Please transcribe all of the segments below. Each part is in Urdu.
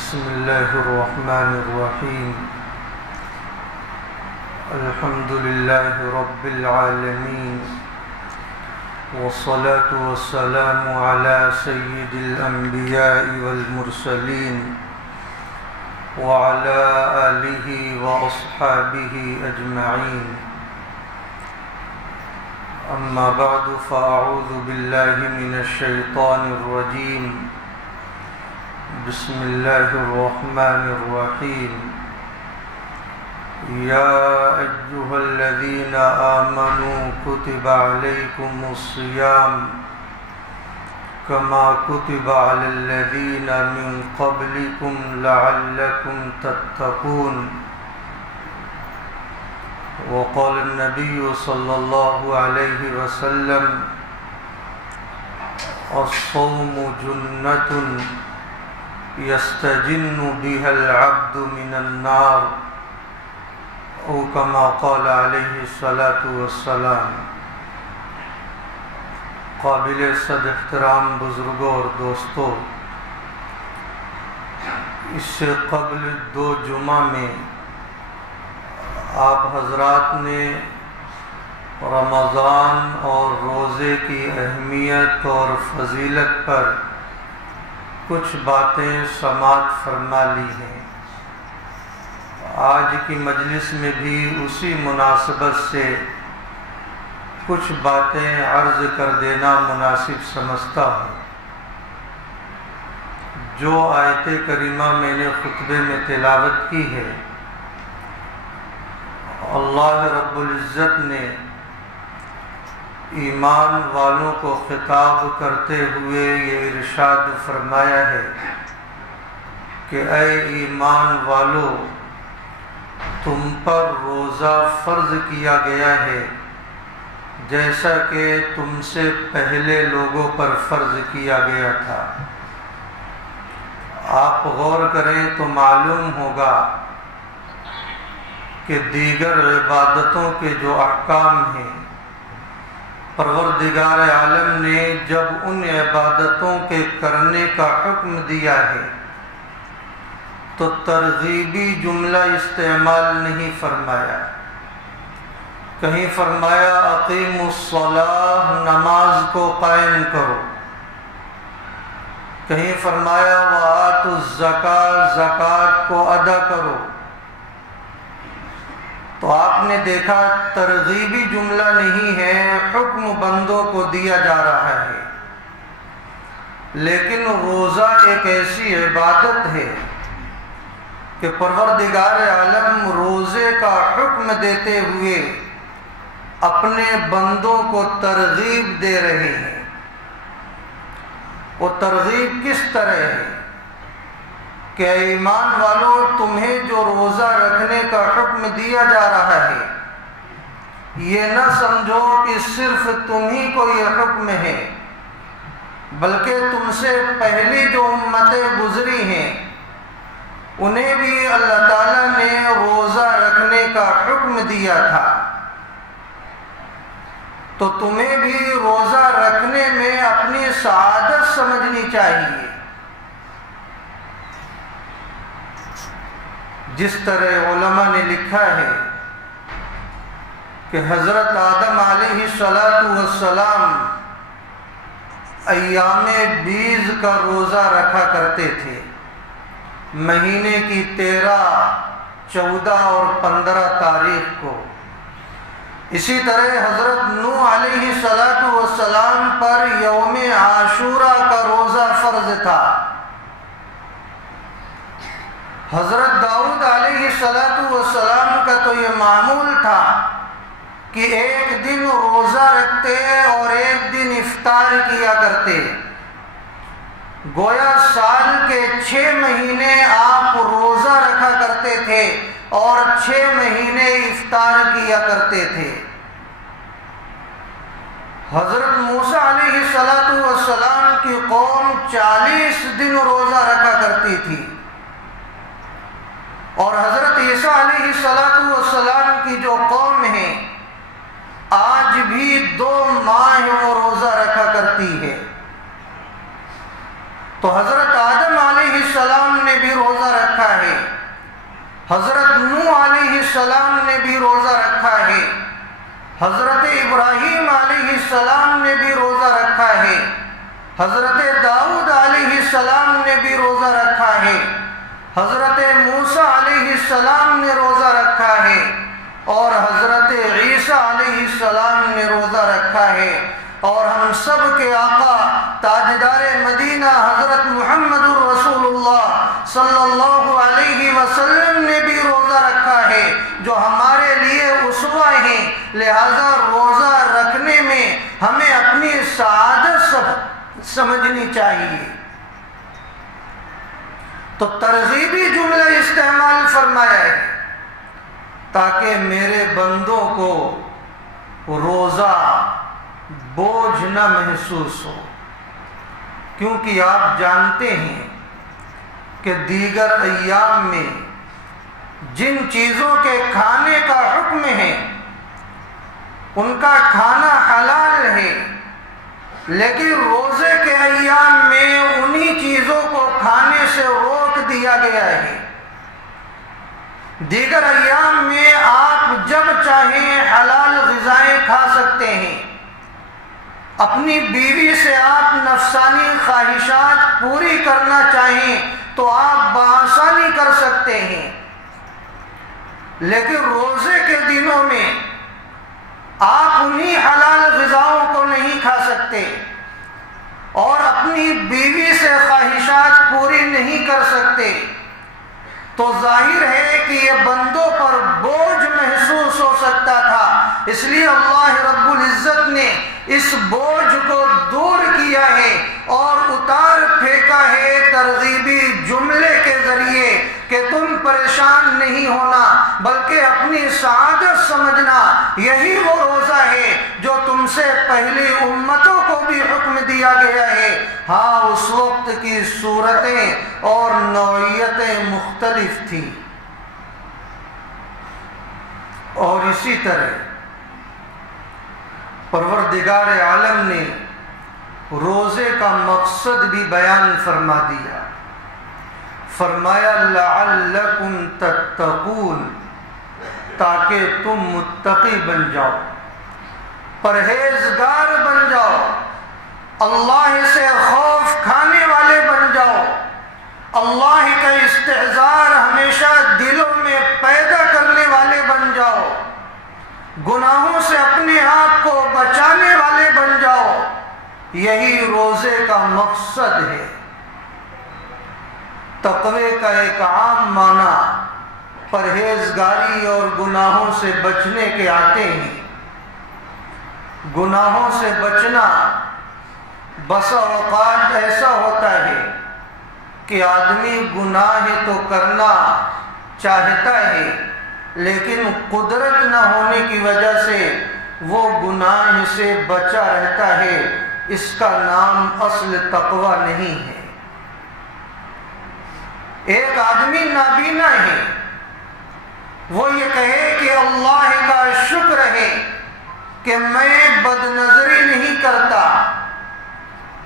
بسم الله الرحمن الرحيم. الحمد لله رب العالمين، والصلاة والسلام على سيد الأنبياء والمرسلين وعلى آله وأصحابه أجمعين. أما بعد، فأعوذ بالله من الشيطان الرجيم. بسم الله الرحمن الرحيم. يا أيها الذين آمنوا كتب عليكم الصيام كما كتب على الذين من قبلكم لعلكم تتقون. وقال النبي صلى الله عليه وسلم: الصوم جنة يستجن بها العبد من النار، او كما قال علیہ الصلاۃ والسلام. قابل صد احترام بزرگوں اور دوستوں، اس سے قبل 2 جمعہ میں آپ حضرات نے رمضان اور روزے کی اہمیت اور فضیلت پر کچھ باتیں سماعت فرما لی ہیں. آج کی مجلس میں بھی اسی مناسبت سے کچھ باتیں عرض کر دینا مناسب سمجھتا ہوں. جو آیت کریمہ میں نے خطبے میں تلاوت کی ہے، اللہ رب العزت نے ایمان والوں کو خطاب کرتے ہوئے یہ ارشاد فرمایا ہے کہ اے ایمان والو، تم پر روزہ فرض کیا گیا ہے جیسا کہ تم سے پہلے لوگوں پر فرض کیا گیا تھا. آپ غور کریں تو معلوم ہوگا کہ دیگر عبادتوں کے جو احکام ہیں، پروردگار عالم نے جب ان عبادتوں کے کرنے کا حکم دیا ہے تو ترغیبی جملہ استعمال نہیں فرمایا. کہیں فرمایا اقیموا الصلاۃ، نماز کو قائم کرو. کہیں فرمایا وآتوا الزکاۃ، زکوٰۃ کو ادا کرو. تو آپ نے دیکھا ترغیبی جملہ نہیں ہے، حکم بندوں کو دیا جا رہا ہے. لیکن روزہ ایک ایسی عبادت ہے کہ پروردگار عالم روزے کا حکم دیتے ہوئے اپنے بندوں کو ترغیب دے رہے ہیں. وہ ترغیب کس طرح ہے کہ ایمان والو، تمہیں جو روزہ رکھنے کا حکم دیا جا رہا ہے، یہ نہ سمجھو کہ صرف تم ہی کو یہ حکم ہے، بلکہ تم سے پہلی جو امتیں گزری ہیں انہیں بھی اللہ تعالیٰ نے روزہ رکھنے کا حکم دیا تھا. تو تمہیں بھی روزہ رکھنے میں اپنی سعادت سمجھنی چاہیے. جس طرح علماء نے لکھا ہے کہ حضرت آدم علیہ السلام ایام بیض کا روزہ رکھا کرتے تھے، مہینے کی 13، 14 اور 15 تاریخ کو. اسی طرح حضرت نوح علیہ السلام پر یوم عاشورہ کا روزہ فرض تھا. حضرت داؤد علیہ السلام کا تو یہ معمول تھا کہ ایک دن روزہ رکھتے اور ایک دن افطار کیا کرتے. گویا سال کے 6 مہینے آپ روزہ رکھا کرتے تھے اور 6 مہینے افطار کیا کرتے تھے. حضرت موسیٰ علیہ السلام کی قوم 40 دن روزہ رکھا کرتی تھی، اور حضرت عیسیٰ علیہ السلام کی جو قوم ہے آج بھی 2 ماہ وہ روزہ رکھا کرتی ہے. تو حضرت آدم علیہ السلام نے بھی روزہ حضرت نوح علیہ السلام نے بھی روزہ رکھا ہے، حضرت ابراہیم علیہ السلام نے بھی روزہ رکھا ہے، حضرت داؤد علیہ السلام نے بھی روزہ رکھا ہے، حضرت موسیٰ علیہ السلام نے روزہ رکھا ہے، اور حضرت عیسیٰ علیہ السلام نے روزہ رکھا ہے، اور ہم سب کے آقا تاجدار مدینہ حضرت محمد رسول اللہ صلی اللہ علیہ وسلم نے بھی روزہ رکھا ہے، جو ہمارے لیے اسوہ ہیں۔ لہذا روزہ رکھنے میں ہمیں اپنی سعادت سمجھنی چاہیے۔ تو ترغیبی جملہ استعمال فرمایا ہے تاکہ میرے بندوں کو روزہ بوجھ نہ محسوس ہو، کیونکہ آپ جانتے ہیں کہ دیگر ایام میں جن چیزوں کے کھانے کا حکم ہے ان کا کھانا حلال ہے، لیکن روزے کے ایام میں انہی چیزوں کو کھانے سے روک دیا گیا ہے۔ دیگر ایام میں آپ جب چاہیں حلال غذائیں کھا سکتے ہیں، اپنی بیوی سے آپ نفسانی خواہشات پوری کرنا چاہیں تو آپ بآسانی کر سکتے ہیں، لیکن روزے کے دنوں میں آپ انہی حلال غذاؤں کو نہیں کھا سکتے اور اپنی بیوی سے خواہشات پوری نہیں کر سکتے، تو ظاہر ہے کہ یہ بندوں پر بوجھ محسوس ہو سکتا تھا۔ اس لیے اللہ رب العزت نے اس بوجھ کو دور کیا ہے اور اتار پھینکا ہے ترغیبی جملے کے ذریعے کہ تم پریشان نہیں ہونا بلکہ اپنی سعادت سمجھنا۔ یہی وہ روزہ ہے جو تم سے پہلی امتوں کو بھی حکم دیا گیا ہے۔ ہاں، اس وقت کی صورتیں اور نوعیتیں مختلف تھیں، اور اسی طرح پروردگار عالم نے روزے کا مقصد بھی بیان فرما دیا۔ فرمایا لعلکم تتقون، تاکہ تم متقی بن جاؤ، پرہیزگار بن جاؤ، اللہ سے خوف کھانے والے بن جاؤ، اللہ کا استحضار ہمیشہ دلوں میں پیدا کرنے والے بن جاؤ، گناہوں سے اپنے آپ کو بچانے والے بن جاؤ۔ یہی روزے کا مقصد ہے۔ تقوی کا ایک عام معنی پرہیزگاری اور گناہوں سے بچنے کے آتے ہیں۔ گناہوں سے بچنا بسا اوقات ایسا ہوتا ہے کہ آدمی گناہ تو کرنا چاہتا ہے، لیکن قدرت نہ ہونے کی وجہ سے وہ گناہ سے بچا رہتا ہے۔ اس کا نام اصل تقوی نہیں ہے۔ ایک آدمی نابینا ہے، وہ یہ کہے کہ اللہ کا شکر ہے کہ میں بد نظری نہیں کرتا۔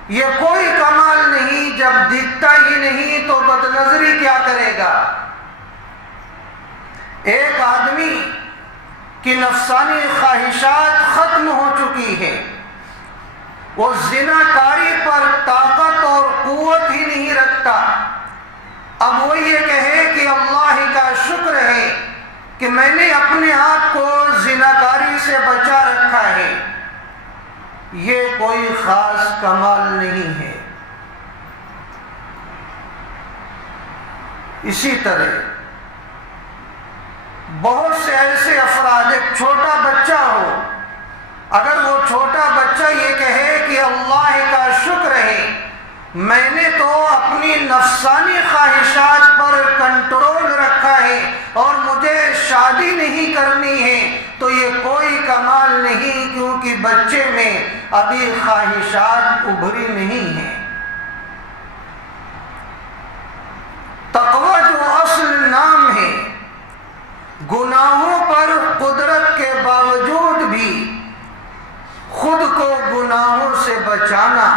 یہ کوئی کمال نہیں، جب دکھتا ہی نہیں تو بد نظری کیا کرے گا۔ ایک آدمی کی نفسانی خواہشات ختم ہو چکی ہے، وہ زنا کاری پر طاقت اور قوت ہی نہیں رکھتا، اب وہ یہ کہے کہ اللہ کا شکر ہے کہ میں نے اپنے آپ کو زناکاری سے بچا رکھا ہے، یہ کوئی خاص کمال نہیں ہے۔ اسی طرح بہت سے ایسے افراد، ایک چھوٹا بچہ ہو، اگر وہ چھوٹا بچہ یہ کہے کہ اللہ کا شکر ہے میں نے تو اپنی نفسانی خواہشات پر کنٹرول رکھا ہے اور مجھے شادی نہیں کرنی ہے، تو یہ کوئی کمال نہیں، کیونکہ بچے میں ابھی خواہشات ابھری نہیں ہیں۔ تقوی جو اصل نام ہے، گناہوں پر قدرت کے باوجود بھی خود کو گناہوں سے بچانا۔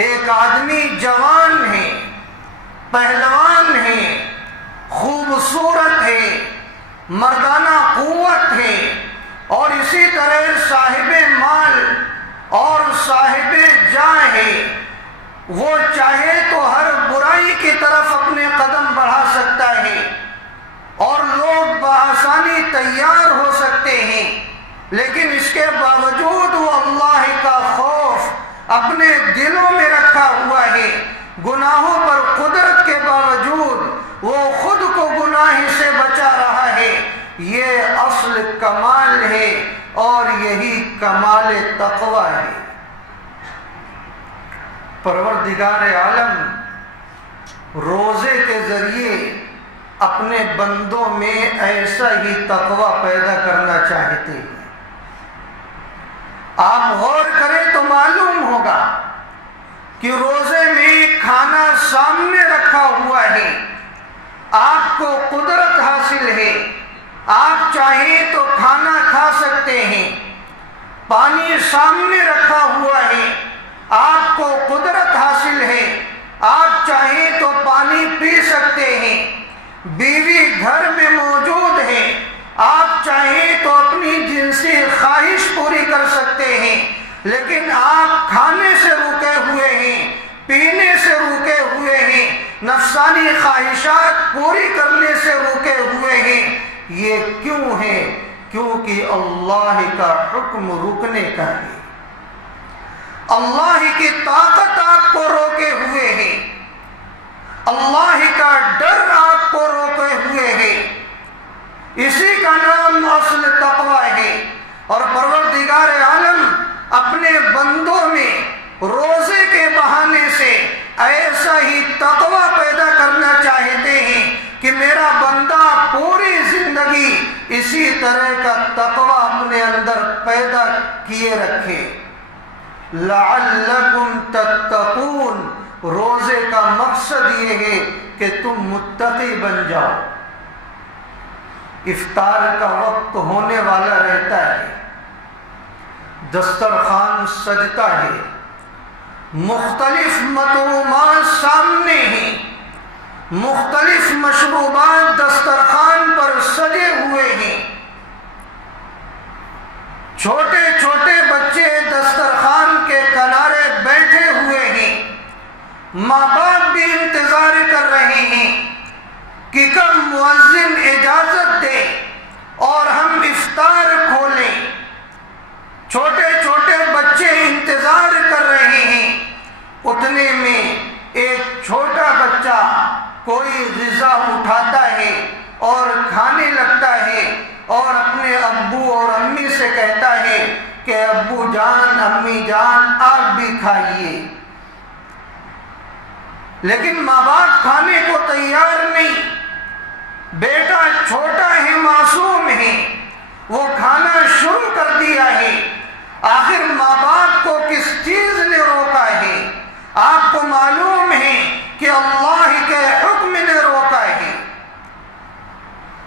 ایک آدمی جوان ہے، پہلوان ہے، خوبصورت ہے، مردانہ قوت ہے، اور اسی طرح صاحب مال اور صاحب جاہ ہے، وہ چاہے تو ہر برائی کی طرف اپنے قدم بڑھا سکتا ہے اور لوگ بآسانی تیار ہو سکتے ہیں، لیکن اس کے باوجود وہ اللہ کا خوف اپنے دلوں میں رکھا ہوا ہے۔ گناہوں پر قدرت کے باوجود وہ خود کو گناہ سے بچا رہا ہے۔ یہ اصل کمال ہے اور یہی کمال تقوی ہے۔ پروردگار عالم روزے کے ذریعے اپنے بندوں میں ایسا ہی تقوی پیدا کرنا چاہتے ہیں۔ آپ غور کریں تو معلوم ہوگا کہ روزے میں کھانا سامنے رکھا ہوا ہے، آپ کو قدرت حاصل ہے، آپ چاہیں تو کھانا کھا سکتے ہیں۔ پانی سامنے رکھا ہوا ہے، آپ کو قدرت حاصل ہے، آپ چاہیں تو پانی پی سکتے ہیں۔ بیوی گھر میں موجود ہے، آپ چاہیں تو اپنی جنسی خواہش پوری کر سکتے ہیں، لیکن آپ کھانے سے رکے ہوئے ہیں، پینے سے رکے ہوئے ہیں، نفسانی خواہشات پوری کرنے سے رکے ہوئے ہیں۔ یہ کیوں ہے؟ کیونکہ اللہ کا حکم رکنے کا ہے، اللہ کی طاقت آپ کو روکے ہوئے ہے، اللہ کا ڈر آپ کو روکے ہوئے ہے۔ اسی کا نام اصل تقوی ہے۔ اور پروردگار عالم اپنے بندوں میں روزے کے بہانے سے ایسا ہی تقوی پیدا کرنا چاہتے ہیں کہ میرا بندہ پوری زندگی اسی طرح کا تقوی اپنے اندر پیدا کیے رکھے۔ لعلکم تتقون، روزے کا مقصد یہ ہے کہ تم متقی بن جاؤ۔ افطار کا وقت ہونے والا رہتا ہے، دسترخوان سجتا ہے، مختلف مطعومات سامنے ہیں، مختلف مشروبات دسترخوان پر سجے ہوئے ہیں، چھوٹے چھوٹے بچے دسترخوان کے کنارے بیٹھے ہوئے ہیں، ماں باپ بھی انتظار کر رہے ہیں کہ کب مؤذن اجازت دے اور ہم افطار کھولیں۔ چھوٹے چھوٹے بچے انتظار کر رہے ہیں، اتنے میں ایک چھوٹا بچہ کوئی غذا اٹھاتا ہے اور کھانے لگتا ہے اور اپنے ابو اور امی سے کہتا ہے کہ ابو جان، امی جان، آپ بھی کھائیے۔ لیکن ماں باپ کھانے کو تیار نہیں، بیٹا چھوٹا ہے، معصوم ہے، وہ کھانا شروع کر دیا ہے۔ آخر ماں باپ کو کس چیز نے روکا ہے؟ آپ کو معلوم ہے کہ اللہ کے حکم نے روکا ہے۔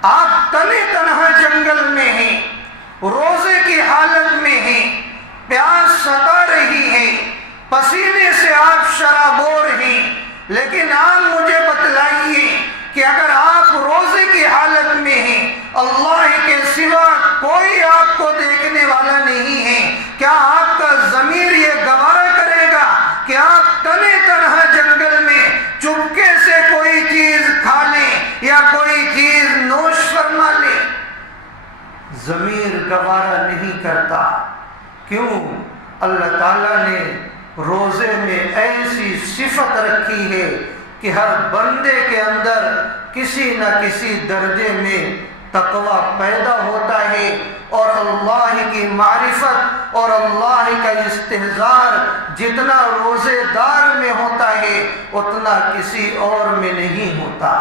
آپ تنہے تنہا جنگل میں ہیں، روزے کی حالت میں ہیں، پیاس ستا رہی ہے، پسینے سے آپ شرابور ہیں، لیکن آپ مجھے بتلائیے کہ اگر آپ روزے کی حالت میں ہیں، اللہ کے سوا کوئی آپ کو دیکھنے والا نہیں ہے، کیا آپ کا ضمیر یہ گوارا کرے گا کہ آپ تنہے تنہا جنگل میں چپکے سے کوئی چیز کھا لیں یا کوئی چیز نوش فرما لیں؟ ضمیر گوارا نہیں کرتا۔ کیوں؟ اللہ تعالیٰ نے روزے میں ایسی صفت رکھی ہے کہ ہر بندے کے اندر کسی نہ کسی درجے میں تقوی پیدا ہوتا ہے، اور اللہ کی معرفت اور اللہ کا استحضار جتنا روزے دار میں ہوتا ہے اتنا کسی اور میں نہیں ہوتا۔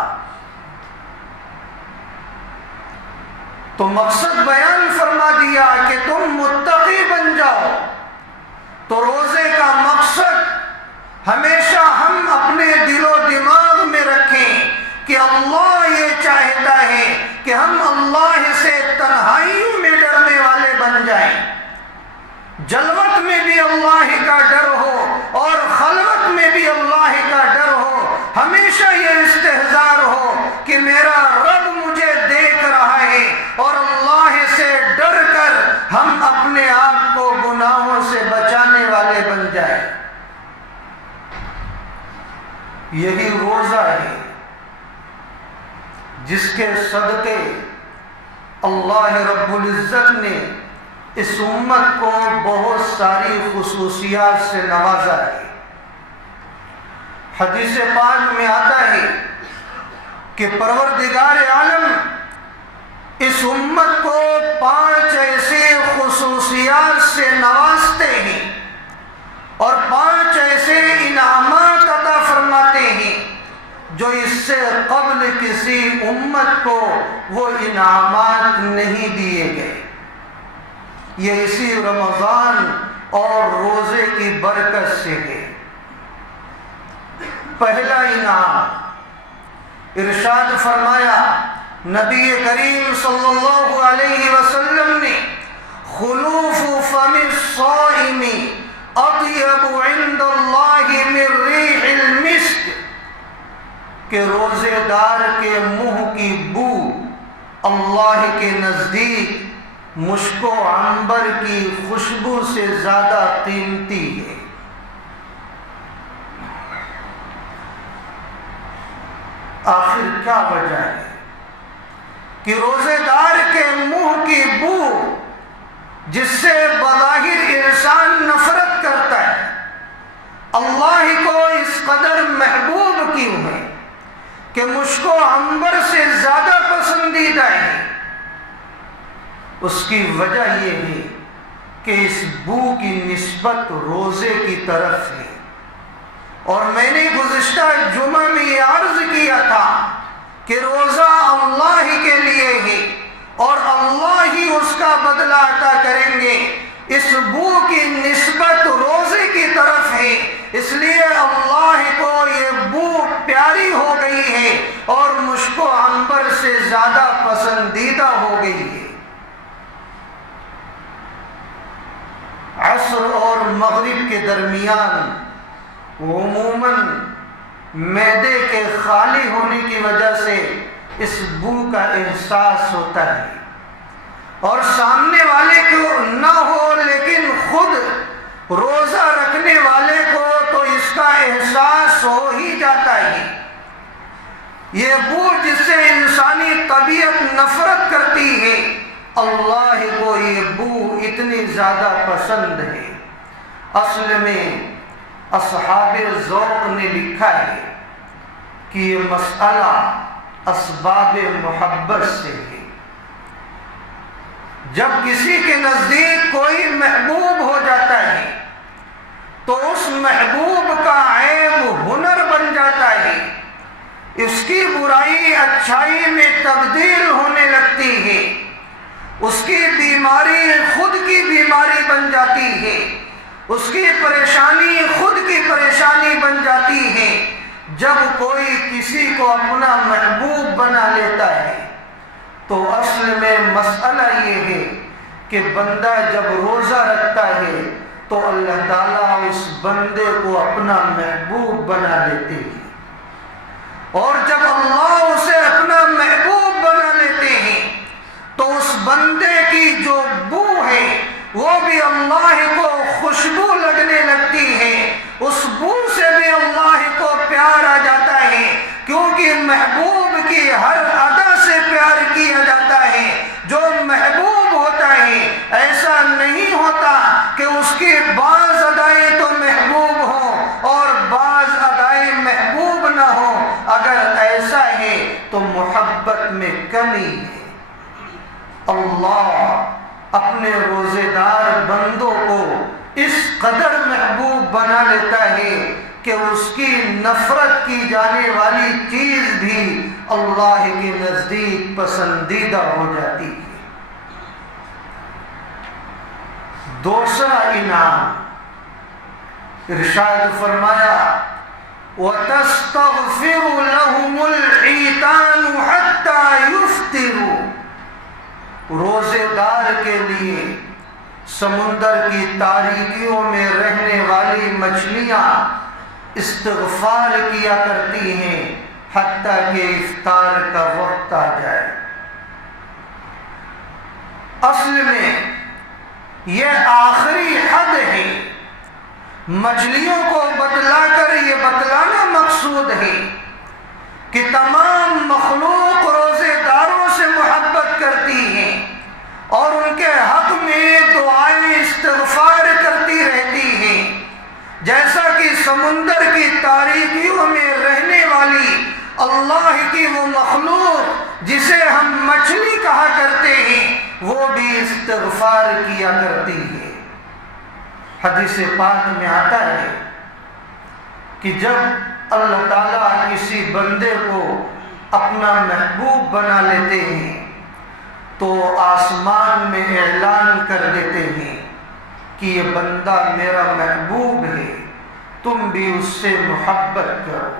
تو مقصد بیان فرما دیا کہ تم متقی بن جاؤ۔ تو روزے کا مقصد ہمیشہ ہم اپنے دل و دماغ میں رکھیں کہ اللہ یہ چاہتا ہے کہ ہم اللہ سے تنہائیوں میں ڈرنے والے بن جائیں، جلوت میں بھی اللہ کا ڈر ہو اور خلوت میں بھی اللہ کا ڈر ہو، ہمیشہ یہ استحضار ہو کہ میرا رب مجھے دیکھ رہا ہے، اور اللہ سے ڈر کر ہم اپنے آپ کو گناہوں سے بچانے والے بن جائیں۔ یہی روزہ ہے جس کے صدقے اللہ رب العزت نے اس امت کو بہت ساری خصوصیات سے نوازا ہے۔ حدیث پاک میں آتا ہے کہ پروردگار عالم اس امت کو 5 ایسے خصوصیات سے نوازتے ہیں اور 5 ایسے انعامات عطا فرماتے ہیں جو اس سے قبل کسی امت کو وہ انعامات نہیں دیے گئے۔ یہ اسی رمضان اور روزے کی برکت سے ہے۔ پہلا انعام، ارشاد فرمایا نبی کریم صلی اللہ علیہ وسلم نے، خلوف فم الصائم اطیب عند اللہ من ریح المسک، کہ روزے دار کے منہ کی بو اللہ کے نزدیک مشک و عنبر کی خوشبو سے زیادہ قیمتی ہے۔ آخر کیا وجہ ہے کہ روزے دار کے منہ کی بو جس سے بظاہر انسان نفرت کرتا ہے، اللہ کو اس قدر محبوب کیوں ہے کہ مشک و عنبر سے زیادہ پسندیدہ ہے؟ اس کی وجہ یہ ہے کہ اس بو کی نسبت روزے کی طرف ہے۔ اور میں نے گزشتہ جمعہ میں یہ عرض کیا تھا کہ روزہ اللہ کے لیے ہے اور اللہ ہی اس کا بدلہ عطا کریں گے۔ اس بو کی نسبت روزے کی طرف ہے، اس لیے اللہ کو یہ بو پیاری ہو گئی ہے اور مشک و عنبر سے زیادہ پسندیدہ ہو گئی ہے۔ عصر اور مغرب کے درمیان عموماً معدے کے خالی ہونے کی وجہ سے اس بو کا احساس ہوتا ہے، اور سامنے والے کو نہ ہو لیکن خود روزہ رکھنے والے کو تو اس کا احساس ہو ہی جاتا ہے۔ یہ بو جس سے انسانی طبیعت نفرت کرتی ہے، اللہ کو یہ بو اتنی زیادہ پسند ہے۔ اصل میں اصحاب ذوق نے لکھا ہے کہ یہ مسئلہ اسباب محبت سے ہے۔ جب کسی کے نزدیک کوئی محبوب ہو جاتا ہے تو اس محبوب کا عیب ہنر بن جاتا ہے، اس کی برائی اچھائی میں تبدیل ہونے لگتی ہے، اس کی بیماری خود کی بیماری بن جاتی ہے، اس کی پریشانی خود کی پریشانی بن جاتی ہے۔ جب کوئی کسی کو اپنا محبوب بنا لیتا ہے تو اصل میں مسئلہ یہ ہے کہ بندہ جب روزہ رکھتا ہے تو اللہ تعالیٰ اس بندے کو اپنا محبوب بنا لیتے ہیں، اور جب اللہ اسے اپنا محبوب بنا لیتے ہیں تو اس بندے کی جو بو ہے وہ بھی اللہ کو خوشبو لگنے لگتی ہے، اس بو سے بھی اللہ کو پیار آ جاتا ہے، کیونکہ محبوب کی ہر ادا سے پیار کیا جاتا ہے۔ جو محبوب ہوتا ہے ایسا نہیں ہوتا کہ اس کی بعض ادائیں تو محبوب ہوں اور بعض ادائیں محبوب نہ ہوں۔ اگر ایسا ہے تو محبت میں کمی ہے۔ اللہ اپنے روزے دار بندوں کو اس قدر محبوب بنا لیتا ہے کہ اس کی نفرت کی جانے والی چیز بھی اللہ کے نزدیک پسندیدہ ہو جاتی ہے۔ دوسرا انعام، ارشاد فرمایا وَتَسْتَغْفِرُ لَهُمُ الْحِيتَانُ حَتَّى يُفْطِرُوا، روزے دار کے لیے سمندر کی تاریکیوں میں رہنے والی مچھلیاں استغفار کیا کرتی ہیں حتیٰ کہ افطار کا وقت آ جائے۔ اصل میں یہ آخری حد ہے۔ مچھلیوں کو بتلا کر یہ بتلانا مقصود ہے کہ تمام مخلوق روزے داروں سے محبت کرتی ہے اور ان کے حق میں دعائیں استغفار کرتی رہتی ہے، جیسا کہ سمندر کی تاریکیوں میں رہنے والی اللہ کی وہ مخلوق جسے ہم مچھلی کہا کرتے ہیں وہ بھی استغفار کیا کرتی ہے۔ حدیث پاک میں آتا ہے کہ جب اللہ تعالیٰ کسی بندے کو اپنا محبوب بنا لیتے ہیں تو آسمان میں اعلان کر دیتے ہیں کہ یہ بندہ میرا محبوب ہے، تم بھی اس سے محبت کرو۔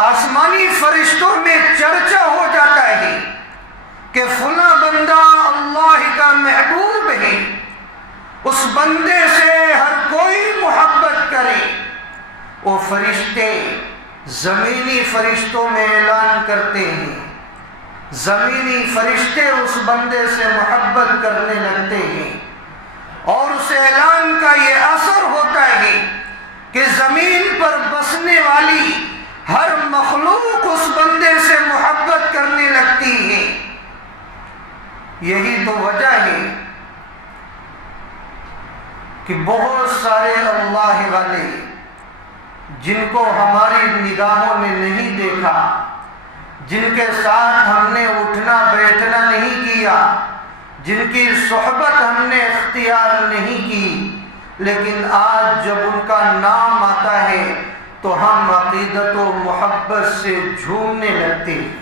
آسمانی فرشتوں میں چرچا ہو جاتا ہے کہ فلاں بندہ اللہ کا محبوب ہے، اس بندے سے ہر کوئی محبت کرے۔ وہ فرشتے زمینی فرشتوں میں اعلان کرتے ہیں، زمینی فرشتے اس بندے سے محبت کرنے لگتے ہیں، اور اس اعلان کا یہ اثر ہوتا ہے کہ زمین پر بسنے والی ہر مخلوق اس بندے سے محبت کرنے لگتی ہے۔ یہی تو وجہ ہے کہ بہت سارے اللہ والے جن کو ہماری نگاہوں نے نہیں دیکھا، جن کے ساتھ ہم نے اٹھنا بیٹھنا نہیں کیا، جن کی صحبت ہم نے اختیار نہیں کی، لیکن آج جب ان کا نام آتا ہے تو ہم عقیدت و محبت سے جھومنے لگتے ہیں۔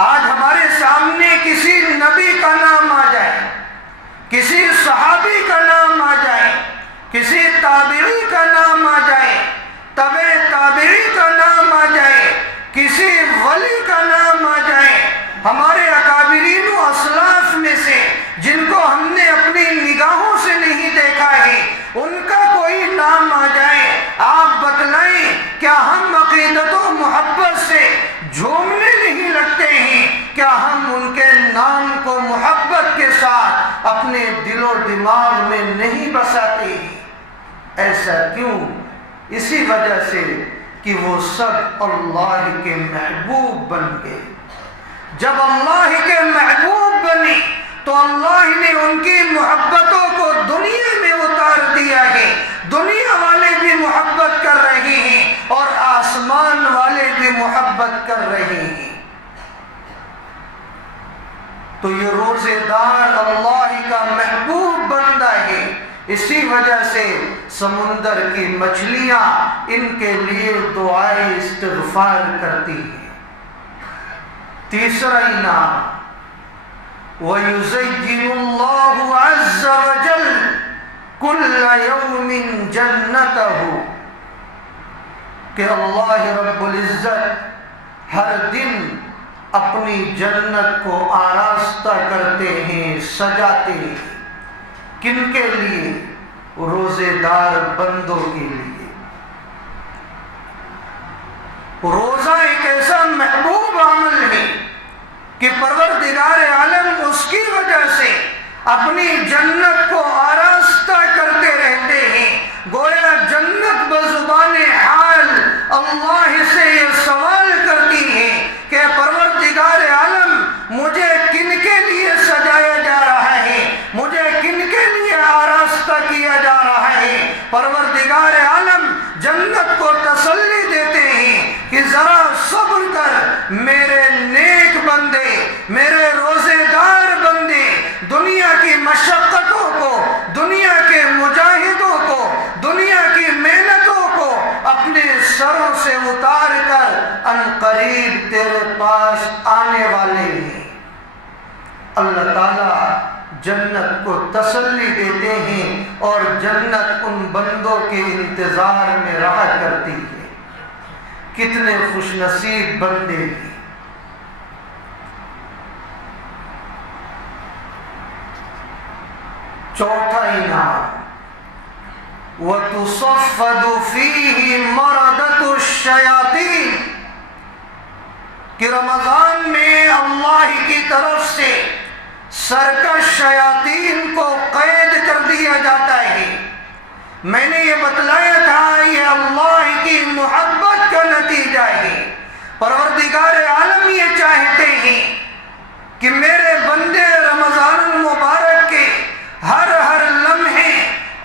آج ہمارے سامنے کسی نبی کا نام آ جائے، کسی صحابی کا نام آ جائے، کسی تابعی کا نام آ جائے، تبع تابعی کا نام آ جائے، کسی ولی کا نام آ جائے، ہمارے اکابرین و اسلاف میں سے جن کو ہم نے اپنی نگاہوں سے نہیں دیکھا ہے ان کا کوئی نام آ جائے، آپ بتلائیں کیا ہم عقیدت و محبت سے جھومنے نہیں لگتے ہیں؟ کیا ہم ان کے نام کو محبت کے ساتھ اپنے دل و دماغ میں نہیں بساتے ہیں؟ ایسا کیوں؟ اسی وجہ سے کہ وہ سب اللہ کے محبوب بن گئے۔ جب اللہ کے محبوب بنے تو اللہ نے ان کی محبتوں کو دنیا میں اتار دیا ہے۔ دنیا والے بھی محبت کر رہے ہیں اور آسمان والے بھی محبت کر رہے ہیں۔ تو یہ روزے دار اللہ کا محبوب بندہ ہے، اسی وجہ سے سمندر کی مچھلیاں ان کے لیے دعائے استغفار کرتی ہیں۔ تیسرا انعام، وَيُزَيِّنُ اللَّهُ عَزَّ وَجَلَّ كُلَّ يَوْمٍ جَنَّتَهُ، کہ اللہ رب العزت ہر دن اپنی جنت کو آراستہ کرتے ہیں، سجاتے ہیں۔ کن کے لیے؟ روزے دار بندوں کے لیے۔ روزہ ایک ایسا محبوب عمل ہے کہ پروردگار عالم اس کی وجہ سے اپنی جنت کو آراستہ کرتے رہتے ہیں۔ گویا جنت بزبان حال اللہ سے یہ سوال کرتی ہے کہ پروردگار عالم مجھے کن کے لیے سجایا جا رہا ہے، مجھے کن کے لیے آراستہ کیا جا رہا ہے۔ پروردگار عالم جنت کو تسلی دیتے ہیں کہ ذرا صبر کر میرے نیک بندے، میرے روزے دار بندے، دنیا کی مشقتوں کو، دنیا کے مجاہدوں کو، دنیا کی محنتوں کو اپنے سروں سے اتار کر عنقریب تیرے پاس آنے والے ہیں۔ اللہ تعالیٰ جنت کو تسلی دیتے ہیں اور جنت ان بندوں کے انتظار میں رہا کرتی ہے۔ کتنے خوش نصیب بندے ہیں۔ چوتھا انعام، وتصفد فیہ مردۃ الشیاطین، کہ رمضان میں اللہ کی طرف سے سرکش شیاطین کو قید کر دیا جاتا ہے۔ میں نے یہ بتلایا تھا یہ اللہ کی محبت کا نتیجہ ہے۔ پروردگار عالم یہ چاہتے ہیں کہ میرے بندے رمضان المبارک کے ہر ہر لمحے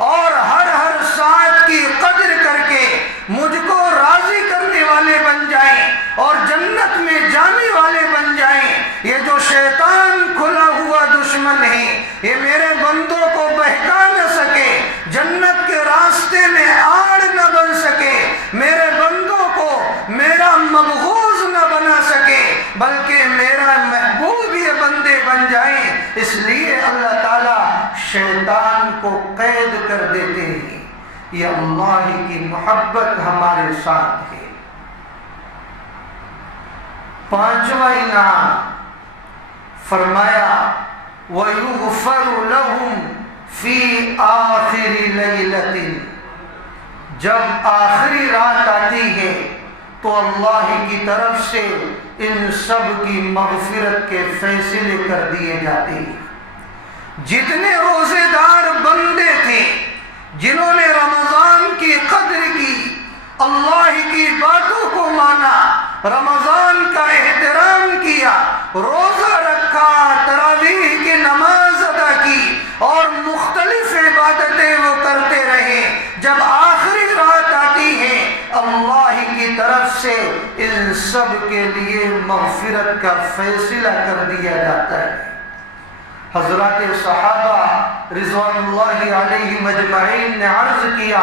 اور ہر ہر ساعت کی قدر کر کے مجھ کو راضی کرنے والے بن جائیں اور جنت میں جانے والے بن جائیں۔ یہ جو شیطان کھلا ہوا دشمن ہے یہ میرے بندوں کو بہکا نہ سکے، جنت کے راستے میں آڑ نہ بن سکے، میرے بندوں کو میرا مبغوض نہ بنا سکے، بلکہ میرا محبوب یہ بندے بن جائیں۔ اس لیے اللہ تعالیٰ شیطان کو قید کر دیتے ہیں۔ یہ اللہ کی محبت ہمارے ساتھ ہے۔ پانچواں انعام فرمایا وَيُغْفَرُ لَهُمْ فِي آخِرِ لَيْلَةٍ، جب آخری رات آتی ہے تو اللہ کی طرف سے ان سب کی مغفرت کے فیصلے کر دیے جاتے ہیں۔ جتنے روزے دار بندے تھے جنہوں نے رمضان کی قدر کی، اللہ کی باتوں کو مانا، رمضان کا احترام کیا، روزہ رکھا، تراویح کی نماز ادا کی اور مختلف عبادتیں وہ کرتے رہے، جب آخری رات آتی ہے اللہ کی طرف سے ان سب کے لیے مغفرت کا فیصلہ کر دیا جاتا ہے۔ حضرات صحابہ رضوان اللہ علیہ مجمعین نے عرض کیا،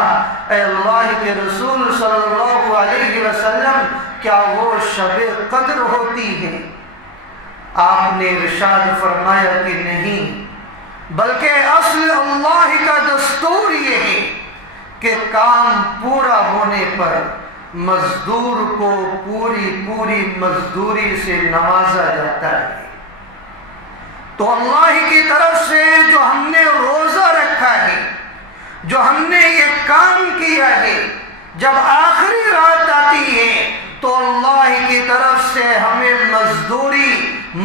اے اللہ کے رسول صلی اللہ علیہ وسلم، کیا وہ شب قدر ہوتی ہے؟ آپ نے ارشاد فرمایا کہ نہیں، بلکہ اصل اللہ کا دستور یہ ہے کہ کام پورا ہونے پر مزدور کو پوری مزدوری سے نوازا جاتا ہے۔ تو اللہ کی طرف سے جو ہم نے روزہ رکھا ہے، جو ہم نے یہ کام کیا ہے، جب آخری رات آتی ہے تو اللہ کی طرف سے ہمیں مزدوری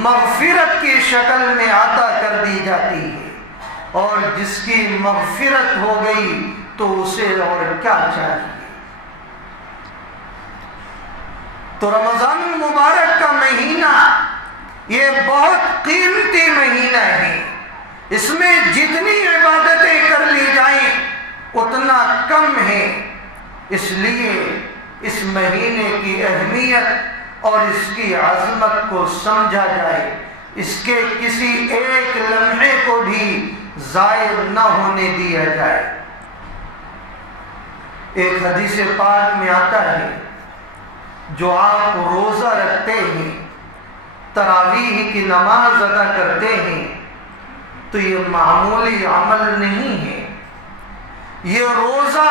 مغفرت کی شکل میں عطا کر دی جاتی ہے، اور جس کی مغفرت ہو گئی تو اسے اور کیا چاہیے۔ تو رمضان المبارک کا مہینہ یہ بہت قیمتی مہینہ ہے، اس میں جتنی عبادتیں کر لی جائیں اتنا کم ہے۔ اس لیے اس مہینے کی اہمیت اور اس کی عظمت کو سمجھا جائے، اس کے کسی ایک لمحے کو بھی ضائع نہ ہونے دیا جائے۔ ایک حدیث پاک میں آتا ہے، جو آپ روزہ رکھتے ہیں، تراویح کی نماز ادا کرتے ہیں، تو یہ معمولی عمل نہیں ہے۔ یہ روزہ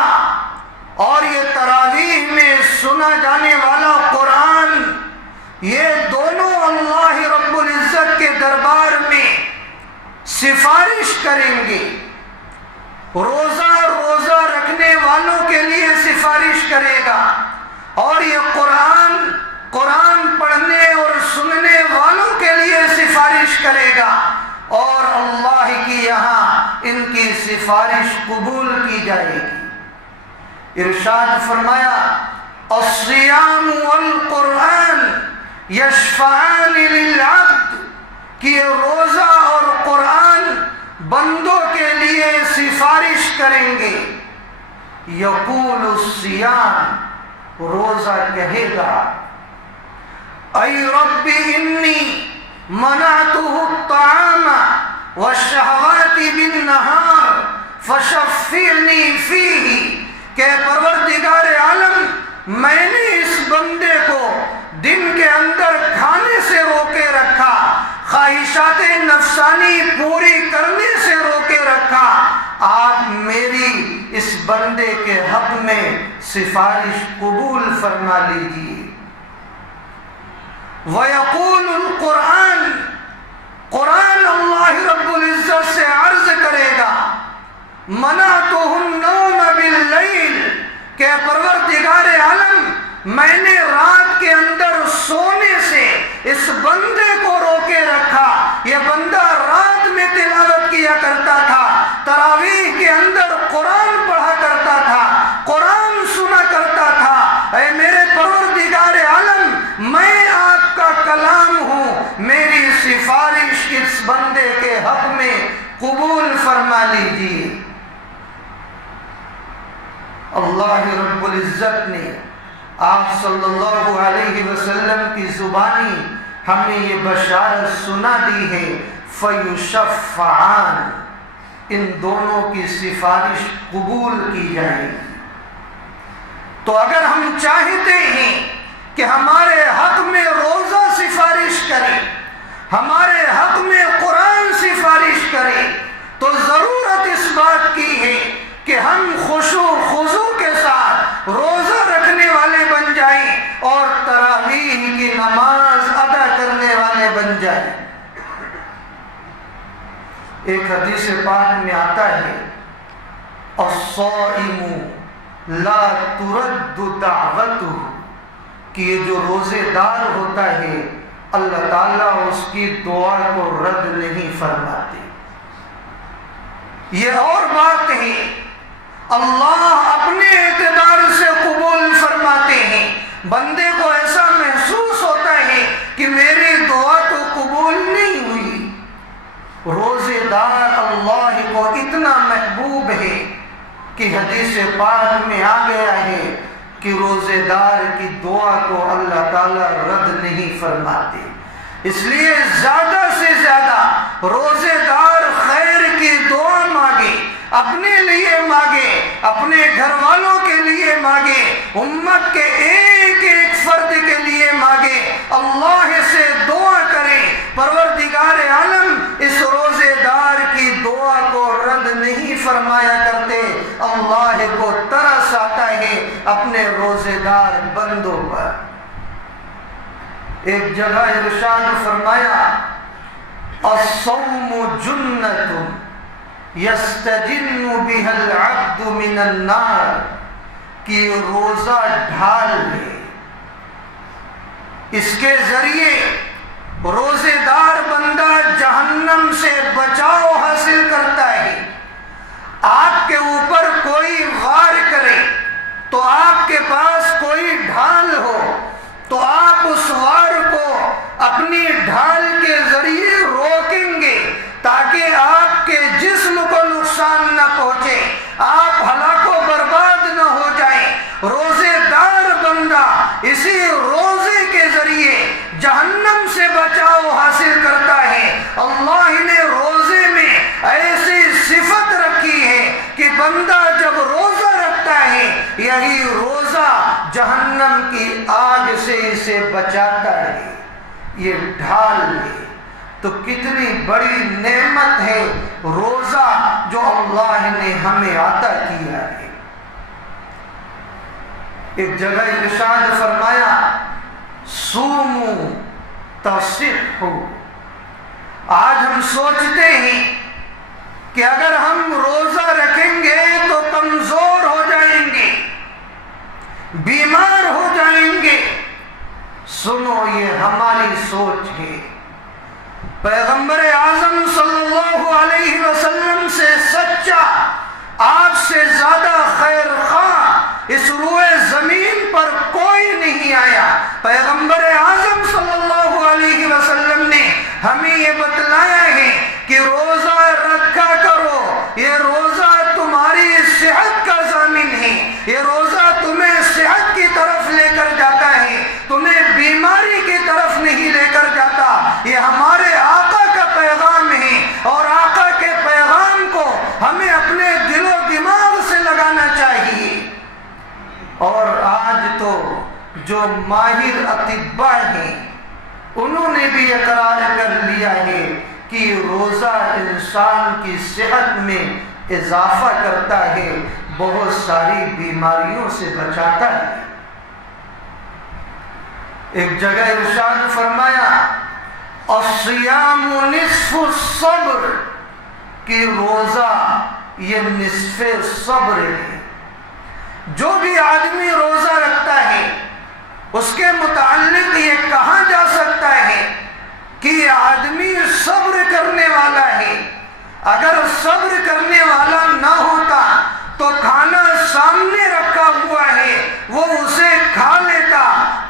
اور یہ تراویح میں سنا جانے والا قرآن، یہ دونوں اللہ رب العزت کے دربار میں سفارش کریں گے۔ روزہ رکھنے والوں کے لیے سفارش کرے گا، اور یہ قرآن پڑھنے اور سننے والوں کے لیے سفارش کرے گا، اور اللہ کی یہاں ان کی سفارش قبول کی جائے گی۔ ارشاد فرمایا، الصیام والقرآن یشفعان للعبد، کہ روزہ اور قرآن بندوں کے لیے سفارش کریں گے۔ یقول الصیام، روزہ کہے گا، اے رب انی منعته الطعام والشہوات بالنہار فشفعنی فیہ، کہ پروردگار عالم میں نے اس بندے کو دن کے اندر کھانے سے روکے رکھا، خواہشات نفسانی پوری کرنے سے روکے رکھا، آپ میری اس بندے کے حق میں سفارش قبول فرما لیجیے۔ وَيَقُولُ الْقُرْآنُ، قرآن اللہ رب العزت سے عرض کرے گا، منعتہ النوم باللیل، کہ پروردگار عالم میں نے رات کے اندر سونے سے اس بندے کو روکے رکھا۔ یہ بندہ رات میں تلاوت کیا کرتا تھا، تراویح کے اندر قرآن پڑھا کرتا تھا، قرآن سنا کرتا تھا۔ اے میرے پروردگار عالم، میں آپ کا کلام ہوں، میری سفارش اس بندے کے حق میں قبول فرما لیجیے۔ اللہ رب العزت نے آپ صلی اللہ علیہ وسلم کی زبانی ہمیں یہ بشارت سنا دی ہے، فَيُشَفَّعَانِ، ان دونوں کی سفارش قبول کی جائے گی۔ تو اگر ہم چاہتے ہیں کہ ہمارے حق میں روزہ سفارش کرے، ہمارے حق میں قرآن سفارش کرے، تو ضرورت اس بات کی ہے کہ ہم خشوع خضوع کے ساتھ روزہ رکھنے والے بن جائیں اور تراویح کی نماز ادا کرنے والے بن جائیں۔ ایک حدیث پاک میں آتا ہے، الصائم لا ترد دعوتہ، کہ یہ جو روزے دار ہوتا ہے اللہ تعالیٰ اس کی دعا کو رد نہیں فرماتے۔ یہ اور بات ہے، اللہ اپنے اعتبار سے قبول فرماتے ہیں۔ بندے کو ایسا محسوس ہوتا ہے کہ میری دعا تو قبول نہیں ہوئی۔ روزے دار اللہ کو اتنا محبوب ہے کہ حدیث پاک میں آ گیا ہے کہ روزے دار کی دعا کو اللہ تعالیٰ رد نہیں فرماتے۔ اس لیے زیادہ سے زیادہ روزے دار خیر کی دعا مانگے، اپنے لیے مانگے، اپنے گھر والوں کے لیے مانگے، امت کے ایک ایک فرد کے لیے مانگے، اللہ سے دعا کرے۔ پروردگار عالم اس روزے دار کی دعا کو رد نہیں فرمایا کرتے۔ اللہ کو ترس آتا ہے اپنے روزے دار بندوں پر۔ ایک جگہ ارشاد فرمایا، الصوم جنۃ یستجن بها العبد من النار، کہ روزہ ڈھال ہے، اس کے ذریعے روزے دار بندہ جہنم سے بچاؤ حاصل کرتا ہے۔ آپ کے اوپر کوئی وار کرے تو آپ کے پاس کوئی ڈھال ہو تو آپ اس وار کو اپنی ڈھال کے ذریعے روکیں گے تاکہ آپ کے جسم کو نقصان نہ پہنچے، آپ ہلاک و برباد نہ ہو جائیں۔ روزے دار بندہ اسی روزے کے ذریعے جہنم سے بچاؤ حاصل کرتا ہے۔ اللہ نے روزے میں ایسی صفت رکھی ہے کہ بندہ جب روزہ رکھتا ہے یہی روزہ جہنم کی آگ سے اسے بچاتا ہے، یہ ڈھال ہے۔ تو کتنی بڑی نعمت ہے روزہ جو اللہ نے ہمیں عطا کیا ہے۔ ایک جگہ ارشاد فرمایا، صوموا تصحوا۔ آج ہم سوچتے ہیں کہ اگر ہم روزہ رکھیں گے تو کمزور ہو جائیں گے، بیمار ہو جائیں گے۔ سنو، یہ ہماری سوچ ہے۔ پیغمبر اعظم صلی اللہ علیہ وسلم سے سچا، آپ سے زیادہ خیر خواہ اس روئے زمین پر کوئی نہیں آیا۔ پیغمبر اعظم صلی اللہ علیہ وسلم نے ہمیں یہ بتلایا ہے کہ روزہ رکھا کرو، یہ روزہ تمہاری صحت کا ضامن ہے، یہ روزہ تمہیں صحت کی طرف لے کر جاتا ہے، تمہیں بیماری کی طرف نہیں لے کر جاتا۔ یہ ہمارے آقا کا پیغام ہے اور آقا کے پیغام کو ہمیں اپنے دل و دماغ سے لگانا چاہیے۔ اور آج تو جو ماہر اطباء ہیں انہوں نے بھی اقرار کر لیا ہے کہ روزہ انسان کی صحت میں اضافہ کرتا ہے، بہت ساری بیماریوں سے بچاتا ہے۔ ایک جگہ ارشاد فرمایا، الصیام نصف الصبر، کہ روزہ یہ نصف صبر ہے۔ جو بھی آدمی روزہ رکھتا ہے اس کے متعلق یہ کہا جا سکتا ہے کہ یہ آدمی صبر کرنے والا ہے۔ اگر صبر کرنے والا نہ ہوتا تو کھانا سامنے رکھا ہوا ہے وہ اسے کھا لیتا،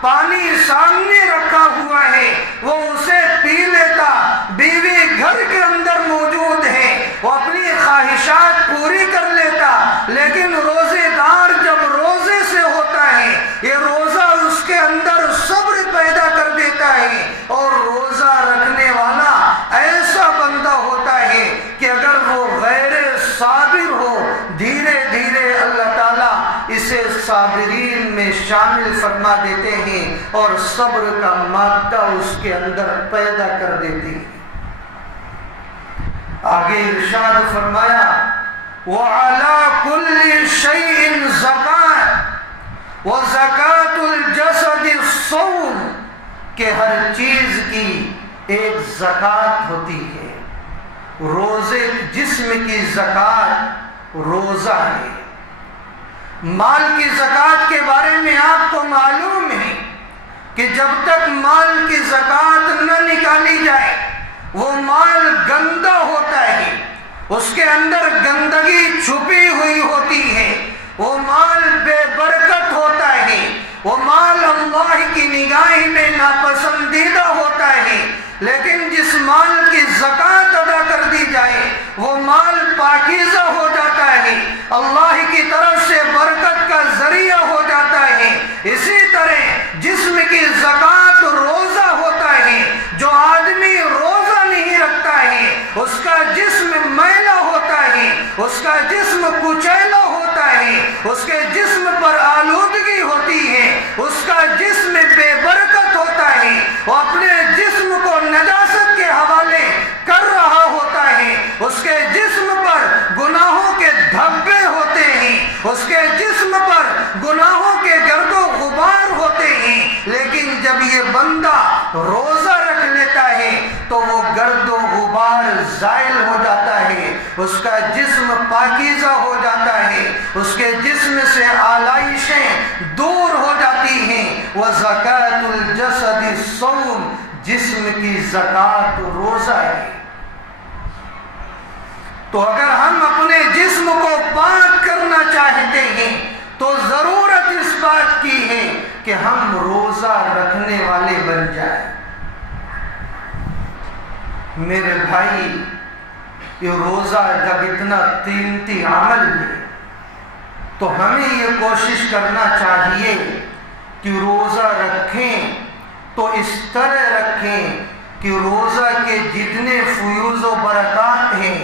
پانی سامنے رکھا ہوا ہے وہ اسے پی لیتا، بیوی گھر کے اندر موجود ہے وہ اپنی خواہشات پوری کر لیتا۔ لیکن روزے دار جب روزے سے ہوتا ہے یہ روزہ اس کے اندر صبر پیدا کر دیتا ہے، اور روزہ رکھنے والا ایسا بندہ ہوتا ہے کہ اگر وہ غیر صابر ہو دھیرے دھیرے اللہ تعالیٰ اسے صابرین میں شامل فرما دیتے ہیں اور صبر کا مادہ اس کے اندر پیدا کر دیتے ہیں۔ آگے ارشاد فرمایا وَعَلَى كُلِّ شَيْءٍ زَكَاةٌ وَزَكَاةُ الْجَسَدِ الصَّوْمُ، کہ ہر چیز کی ایک زکوٰۃ ہوتی ہے۔ روزے جسم کی زکوٰۃ روزہ ہے۔ مال کی زکوٰۃ کے بارے میں آپ کو معلوم ہے کہ جب تک مال کی زکوٰۃ نہ نکالی جائے وہ مال گندا ہوتا ہے، اس کے اندر گندگی چھپی ہوئی ہوتی ہے، وہ مال بے برکت ہوتا ہے، وہ مال اللہ کی نگاہ میں ناپسندیدہ ہوتا ہے۔ لیکن جس مال کی زکوٰۃ ادا کر دی جائے وہ مال پاکیزہ ہو جاتا ہے، اللہ کی طرف سے برکت کا ذریعہ ہو جاتا ہے۔ اسی طرح جسم کی زکوٰۃ روزہ ہوتا ہے۔ جو آدمی روزہ نہیں رکھتا ہے اس کا جسم میلا ہوتا ہے، اس کا جسم کچیلا ہوتا ہے، اس کے جسم پر آلودگی ہوتی ہے، اس کا جسم بے برکت ہوتا ہے، وہ اپنے جسم کو نجاست کے حوالے کر رہا ہوتا ہے، اس کے جسم پر گناہوں کے دھبے ہوتے ہیں، اس کے جسم پر گناہوں کے گرد و غبار ہوتے ہیں۔ لیکن جب یہ بندہ روزہ رکھ لیتا ہے تو وہ گرد و غبار زائل ہو جاتا ہے، اس کا جسم پاکیزہ ہو جاتا ہے، اس کے جسم سے آلائشیں دور ہو جاتی ہیں۔ وَزَكَاةُ الْجَسَدِ الصَّوْمُ، جسم کی زکوٰۃ روزہ ہے۔ تو اگر ہم اپنے جسم کو پاک کرنا چاہتے ہیں تو ضرورت اس بات کی ہے کہ ہم روزہ رکھنے والے بن جائیں۔ میرے بھائی، یہ روزہ جب اتنا قیمتی عمل ہے تو ہمیں یہ کوشش کرنا چاہیے کہ روزہ رکھیں تو اس طرح رکھیں کہ روزہ کے جتنے فیوز و برکات ہیں،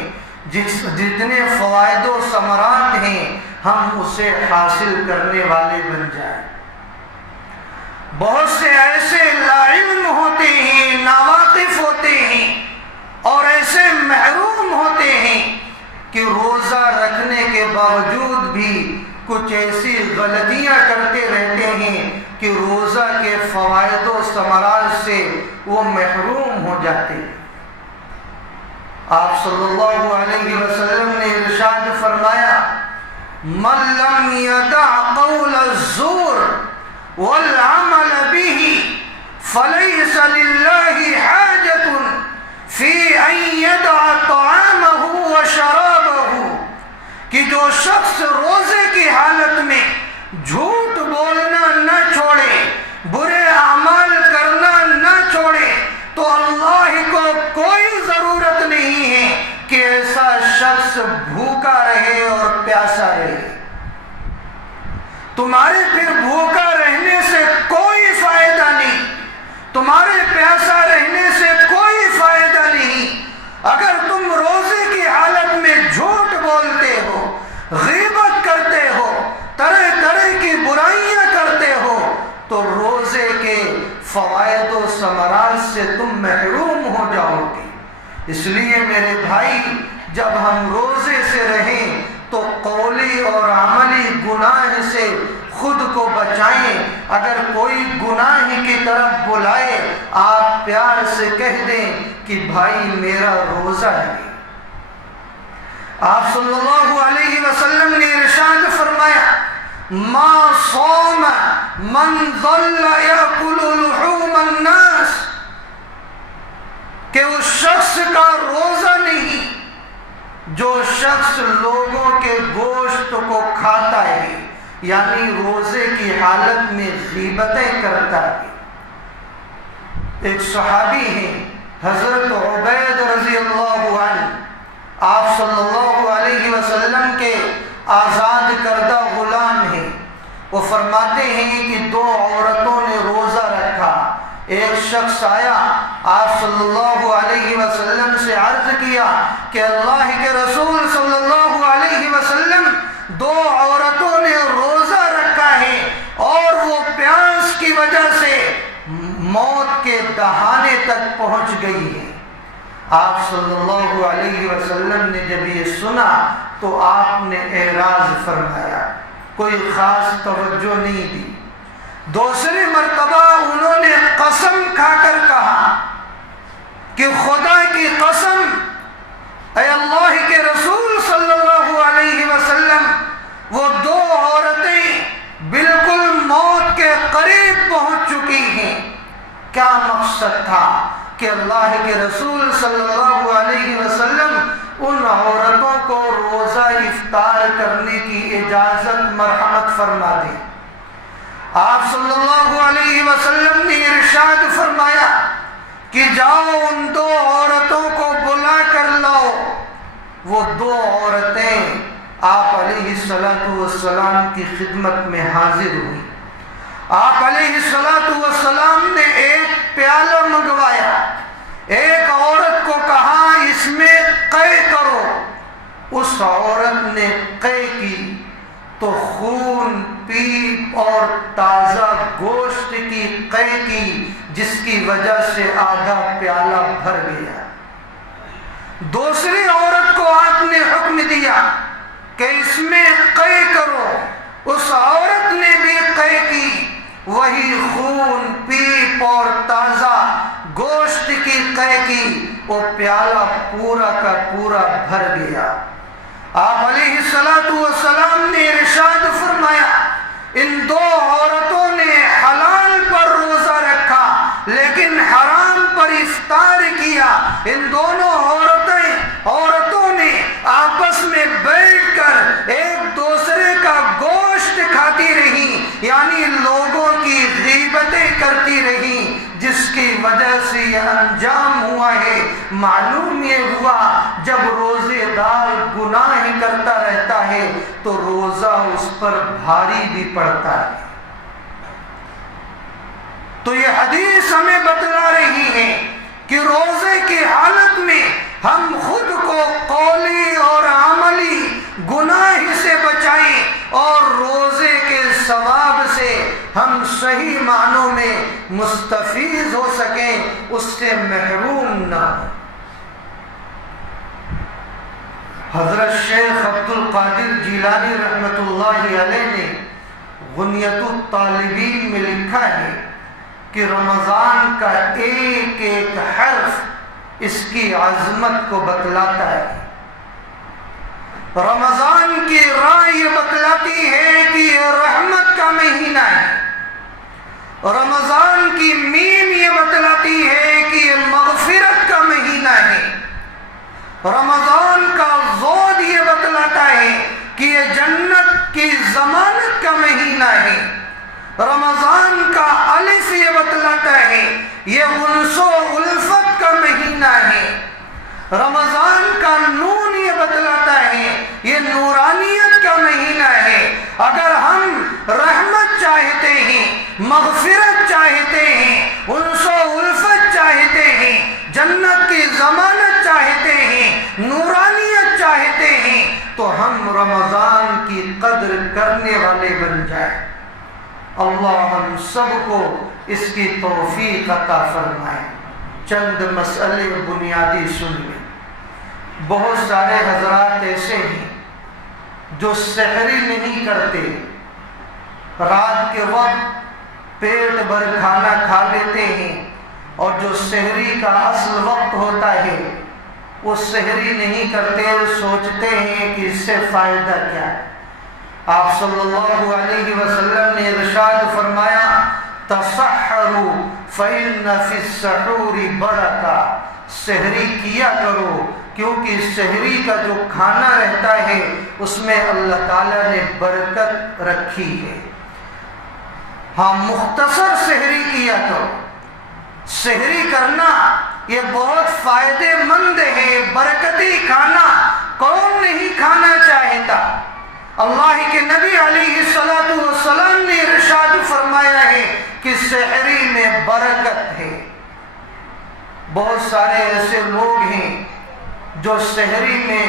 جتنے فوائد و ثمرات ہیں، ہم اسے حاصل کرنے والے بن جائیں۔ بہت سے ایسے لا علم ہوتے ہیں، ناواقف ہوتے ہیں اور ایسے محروم ہوتے ہیں کہ روزہ رکھنے کے باوجود بھی کچھ ایسی غلطیاں کرتے رہتے ہیں کہ روزہ کے فوائد و ثمرات سے وہ محروم ہو جاتے ہیں۔ آپ صلی اللہ علیہ وسلم نے ارشاد فرمایا من لم يدع قول الزور والعمل به فليس لله حاجة في أن يدع طعامه وشرابه، کہ جو شخص روزے کی حالت میں جھوٹ بولنا نہ چھوڑے، برے اعمال کرنا نہ چھوڑے، تو اللہ کو کوئی ضرورت نہیں ہے کہ ایسا شخص بھوکا رہے اور پیاسا رہے۔ تمہارے پھر بھوکا رہنے سے کوئی فائدہ نہیں، تمہارے پیاسا رہنے سے کوئی فائدہ نہیں۔ اگر تم روزے کی حالت میں جھوٹ بولتے ہو، غیبت کرتے ہو، طرح طرح کی برائیاں کرتے ہو، تو روزے کے فوائد و ثمرات سے تم محروم ہو جاؤ گے۔ اس لیے میرے بھائی، جب ہم روزے سے رہیں تو قولی اور عملی گناہ سے خود کو بچائیں۔ اگر کوئی گناہ کی طرف بلائے، آپ پیار سے کہہ دیں کہ بھائی میرا روزہ ہے۔ آپ صلی اللہ علیہ وسلم نے ارشاد فرمایا ما صام من ظل یاکل لحوم الناس، کہ اس شخص کا روزہ نہیں جو شخص لوگوں کے گوشت کو کھاتا ہے، یعنی روزے کی حالت میں غیبتیں کرتا ہے۔ ایک صحابی ہیں حضرت عبید رضی اللہ عنہ، آپ صلی اللہ علیہ وسلم کے آزاد کردہ غلام ہیں۔ وہ فرماتے ہیں کہ دو عورتوں نے روزہ رکھا، ایک شخص آیا، آپ صلی اللہ علیہ وسلم سے عرض کیا کہ اللہ کے رسول صلی اللہ علیہ وسلم، دو عورتوں نے روزہ رکھا ہے اور وہ پیاس کی وجہ سے موت کے دہانے تک پہنچ گئی ہے۔ آپ صلی اللہ علیہ وسلم نے جب یہ سنا تو آپ نے اعراض فرمایا، کوئی خاص توجہ نہیں دی۔ دوسری مرتبہ انہوں نے قسم کھا کر کہا کہ خدا کی قسم، اے اللہ کے رسول صلی اللہ علیہ وسلم، وہ دو عورتیں بالکل موت کے قریب پہنچ چکی ہیں۔ کیا مقصد تھا کہ اللہ کے رسول صلی اللہ علیہ وسلم ان عورتوں کو روزہ افطار کرنے کی اجازت مرحمت فرما دیں۔ آپ صلی اللہ علیہ وسلم نے ارشاد فرمایا کہ جاؤ ان دو عورتوں کو بلا کر لاؤ۔ وہ دو عورتیں آپ علیہ السلام کی خدمت میں حاضر ہوئی۔ آپ علیہ السلام نے ایک پیالہ منگوایا، ایک عورت کو کہا اس میں قے کرو۔ اس عورت نے قے کی تو خون پیپ اور تازہ گوشت کی قے کی، جس کی وجہ سے آدھا پیالہ بھر گیا۔ دوسری عورت کو آپ نے حکم دیا کہ اس میں قے کرو۔ اس عورت نے بھی قے کی، وہی خون پیپ اور تازہ گوشت کی قے کی، وہ پیالہ پورا کا پورا بھر گیا۔ آپ علیہ السلام نے ارشاد فرمایا ان دو عورتوں نے حلال پر روزہ رکھا لیکن حرام پر افطار کیا۔ ان دونوں عورتوں نے آپس میں بیٹھ کر ایک دوسرے کا گوشت کھاتی رہی، یعنی لوگوں کی غیبتیں کرتی رہی، جس کی وجہ سے یہ انجام ہوا ہے۔ معلوم یہ ہوا جب روزے دار گناہ کرتا رہتا ہے تو روزہ اس پر بھاری بھی پڑتا ہے۔ تو یہ حدیث ہمیں بتلا رہی ہے کہ روزے کی حالت میں ہم خود کو قولی اور عملی گناہ سے بچائیں اور روزے کے ثواب سے ہم صحیح معنوں میں مستفیض ہو سکیں، اس سے محروم نہ ہوں۔ حضرت شیخ عبد القادر جیلانی رحمۃ اللہ علیہ نے غنیۃ الطالبین میں لکھا ہے کہ رمضان کا ایک ایک حرف اس کی عظمت کو بتلاتا ہے۔ رمضان کی راہ یہ بتلاتی ہے کہ یہ رحمت کا مہینہ ہے۔ رمضان کی میم یہ بتلاتی ہے کہ یہ مغفرت کا مہینہ ہے۔ رمضان کا ضاد یہ بتلاتا ہے کہ یہ جنت کی ضمانت کا مہینہ ہے۔ رمضان کا الف یہ بتلاتا ہے یہ انس و الفت کا مہینہ ہے۔ رمضان کا نون یہ بتلاتا ہے یہ نورانیت کا مہینہ ہے۔ اگر ہم رحمت چاہتے ہیں، مغفرت چاہتے ہیں، انس و الفت چاہتے ہیں، جنت کی ضمانت چاہتے ہیں، نورانیت چاہتے ہیں، تو ہم رمضان کی قدر کرنے والے بن جائیں۔ اللہ ہم سب کو اس کی توفیق عطا فرمائے۔ چند مسئلے بنیادی سن لیں۔ بہت سارے حضرات ایسے ہیں جو سحری نہیں کرتے، رات کے وقت پیٹ بھر کھانا کھا لیتے ہیں، اور جو سحری کا اصل وقت ہوتا ہے وہ سحری نہیں کرتے، سوچتے ہیں کہ اس سے فائدہ کیا ہے۔ آپ صلی اللہ علیہ وسلم نے ارشاد فرمایا تسحروا فإن فی السحور برکہ، سحری کیا کرو کیونکہ سحری کا جو کھانا رہتا ہے اس میں اللہ تعالیٰ نے برکت رکھی ہے۔ ہاں مختصر سحری کیا کرو، سحری کرنا یہ بہت فائدے مند ہے، برکتی کھانا کون نہیں کھانا چاہتا۔ اللہ کے نبی علیہ السلام نے ارشاد فرمایا ہے کہ سحری میں برکت ہے۔ بہت سارے ایسے لوگ ہیں جو سحری میں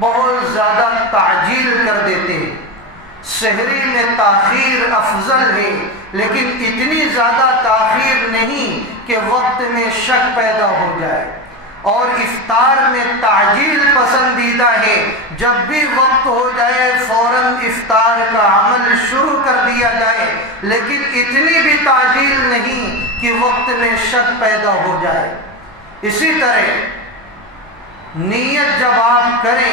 بہت زیادہ تعجیل کر دیتے ہیں، سحری میں تاخیر افضل ہے، لیکن اتنی زیادہ تاخیر نہیں کہ وقت میں شک پیدا ہو جائے، اور افطار میں تعجیل پسندیدہ ہے، جب بھی وقت ہو جائے فوراً افطار کا عمل شروع کر دیا جائے، لیکن اتنی بھی تعجیل نہیں کہ وقت میں شک پیدا ہو جائے۔ اسی طرح نیت جب آپ کریں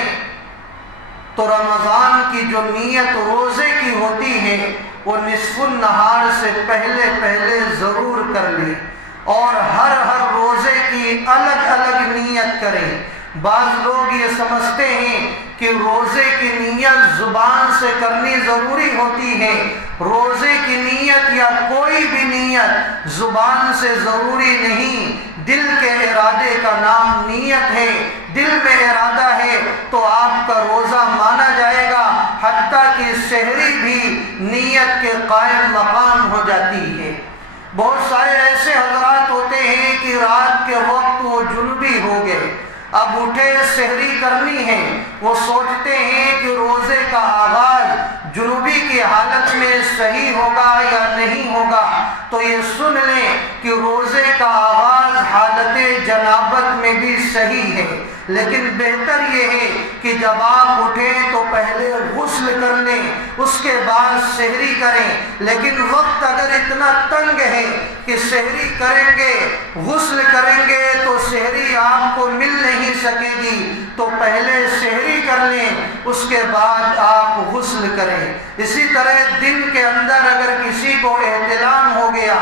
تو رمضان کی جو نیت روزے کی ہوتی ہے وہ نصف النہار سے پہلے ضرور کر لیں، اور ہر روزے کی الگ الگ نیت کریں۔ بعض لوگ یہ سمجھتے ہیں کہ روزے کی نیت زبان سے کرنی ضروری ہوتی ہے۔ روزے کی نیت یا کوئی بھی نیت زبان سے ضروری نہیں، دل کے ارادے کا نام نیت ہے۔ دل میں ارادہ ہے تو آپ کا روزہ مانا جائے گا، حتیٰ کہ سحری بھی نیت کے قائم مقام ہو جاتی ہے۔ بہت سارے ایسے حضرات ہوتے ہیں کہ رات کے وقت وہ جنبی ہو گئے، اب اٹھے سحری کرنی ہے، وہ سوچتے ہیں کہ روزے کا آغاز جنوبی کی حالت میں صحیح ہوگا یا نہیں ہوگا، تو یہ سن لیں کہ روزے کا آغاز حالت جنابت میں بھی صحیح ہے، لیکن بہتر یہ ہے کہ جب آپ اٹھیں تو پہلے غسل کر لیں، اس کے بعد سحری کریں۔ لیکن وقت اگر اتنا تنگ ہے کہ سحری کریں گے، غسل کریں گے تو سحری آپ کو مل نہیں سکے گی، تو پہلے سحری کر لیں، اس کے بعد آپ غسل کریں۔ اسی طرح دن کے اندر اگر کسی کو احتلام ہو گیا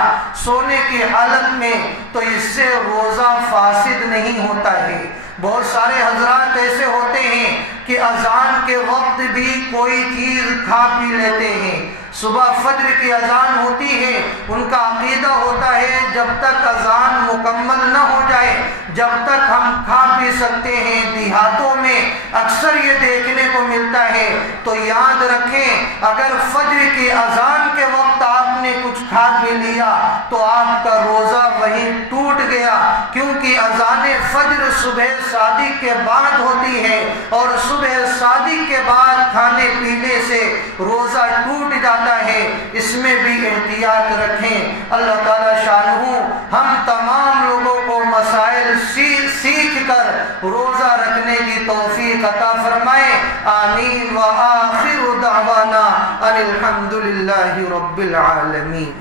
سونے کی حالت میں تو اس سے روزہ فاسد نہیں ہوتا ہے۔ بہت سارے حضرات ایسے ہوتے ہیں کہ اذان کے وقت بھی کوئی چیز کھا پی لیتے ہیں۔ صبح فجر کی اذان ہوتی ہے، ان کا عقیدہ ہوتا ہے جب تک اذان مکمل نہ ہو جائے جب تک ہم کھا پی سکتے ہیں۔ دیہاتوں میں اکثر یہ دیکھنے کو ملتا ہے، تو یاد رکھیں اگر فجر کی اذان کے وقت آپ نے کچھ کھا پی لیا تو آپ کا روزہ وہیں ٹوٹ گیا، کیونکہ اذان فجر صبح صادق کے بعد ہوتی ہے، اور صبح صادق کے بعد کھانے پینے سے روزہ ٹوٹ جاتا ہے۔ اس میں بھی احتیاط رکھیں۔ اللہ تعالیٰ شانہ ہم تمام لوگوں کو مسائل سیکھ کر روزہ رکھنے کی توفیق عطا فرمائے، آمین۔ وآخر دعوانا ان الحمد للہ رب العالمین۔